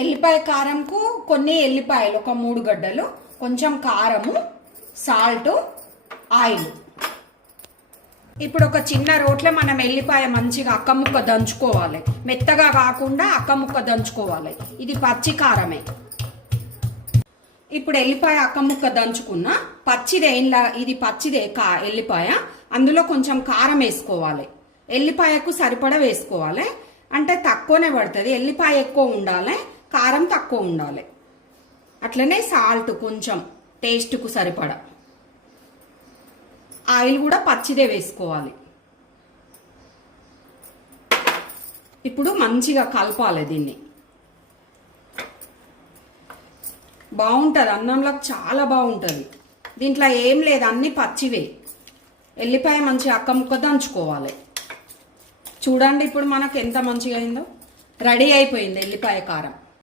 ఎల్లిపాయ కారంకు కొన్ని ఎల్లిపాయలు ఒక 3 గడ్డలు, కొంచెం కారము, సాల్ట్, ఆయిల్. ఇప్పుడు ఒక చిన్న రోట్లో మనం ఎల్లిపాయ మంచిగా అక్క ముక్క దంచుకోవాలి. మెత్తగా కాకుండా అక్క ముక్క దంచుకోవాలి. ఇది పచ్చి కారమే. ఇప్పుడు ఎల్లిపాయ అక్క ముక్క దంచుకున్న పచ్చిదే, ఇది పచ్చిదే ఎల్లిపాయ. అందులో కొంచెం కారం వేసుకోవాలి. ఎల్లిపాయకు సరిపడా వేసుకోవాలి, అంటే తక్కువనే పడుతుంది. ఎల్లిపాయ ఎక్కువ ఉండాలి, కారం తక్కువ ఉండాలి. అట్లనే సాల్ట్ కొంచెం టేస్ట్కు సరిపడా. ఆయిల్ కూడా పచ్చిదే వేసుకోవాలి. ఇప్పుడు మంచిగా కలపాలి దీన్ని. బాగుంటుంది, అన్నంలోకి చాలా బాగుంటుంది. దీంట్లో ఏం లేదు, అన్ని పచ్చివే. ఎల్లిపాయ మంచిగా అక్క ముక్క దంచుకోవాలి. చూడండి ఇప్పుడు మనకు ఎంత మంచిగా అయిందో. రెడీ అయిపోయింది ఎల్లిపాయ కారం.